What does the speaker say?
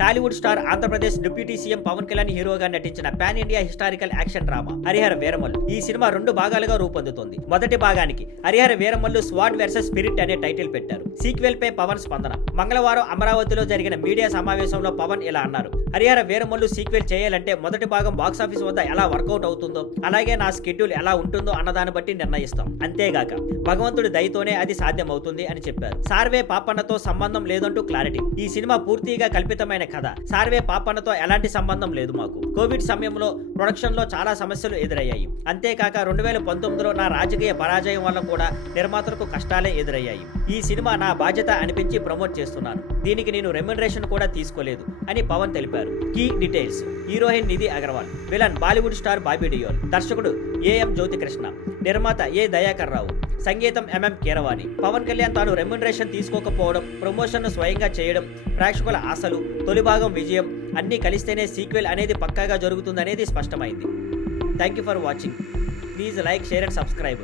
Tollywood star Andhra Pradesh deputy CM Pawan Kalyan హీరోగా నటించిన pan India historical action drama Harihara Veeramallu. ఈ సినిమా 2 భాగాలుగా రూపొందుతోంది. మొదటి భాగానికి హరిహర వీరమల్లు స్వాడ్ వర్సెస్ స్పిరిట్ అనే టైటిల్ పెట్టారు. సీక్వెల్ పై పవన్ స్పందన. మంగళవారం అమరావతిలో జరిగిన మీడియా సమావేశంలో పవన్ ఇలా అన్నారు: హరిహర వీరమల్లు సీక్వెల్ చేయాలంటే మొదటి భాగం బాక్సాఫీస్ వద్ద ఎలా వర్కౌట్ అవుతుందో, అలాగే నా స్కెడ్యూల్ ఎలా ఉంటుందో అన్నదాన్ని బట్టి నిర్ణయిస్తాం. అంతేగాక భగవంతుడి దయతోనే అది సాధ్యం అవుతుంది అని చెప్పారు. సార్వే పాపన్నతో సంబంధం లేదంటూ క్లారిటీ. ఈ సినిమా పూర్తిగా కల్పితమైన కథ. సార్వే పాపన్నతో ఎలాంటి సంబంధం లేదు మాకు. కోవిడ్ సమయంలో ప్రొడక్షన్ లో చాలా సమస్యలు ఎదురయ్యాయి. అంతేకాక 2019లో నా రాజకీయ పరాజయం వల్ల కూడా నిర్మాతలకు కష్టాలే ఎదురయ్యాయి. ఈ సినిమా నా బాధ్యత అనిపించి ప్రమోట్ చేస్తున్నాను. దీనికి నేను రెమ్యునరేషన్ కూడా తీసుకోలేదు అని పవన్ తెలిపారు. Key details: heroine Nidhi Agarwal, villain Bollywood star Bobby Deol, దర్శకుడు ఏఎం జ్యోతికృష్ణ, నిర్మాత ఏ దయాకర్ రావు, సంగీతం ఎంఎం కీరవాణి. పవన్ కళ్యాణ్ తాను రెమ్యునరేషన్ తీసుకోకపోవడం, ప్రమోషన్ స్వయంగా చేయడం, ప్రేక్షకుల ఆశలు, తొలి భాగం విజయం అన్నీ కలిస్తేనే సీక్వెల్ అనేది పక్కాగా జరుగుతుందనేది స్పష్టమైంది. Thank you for watching. Please like, share and subscribe.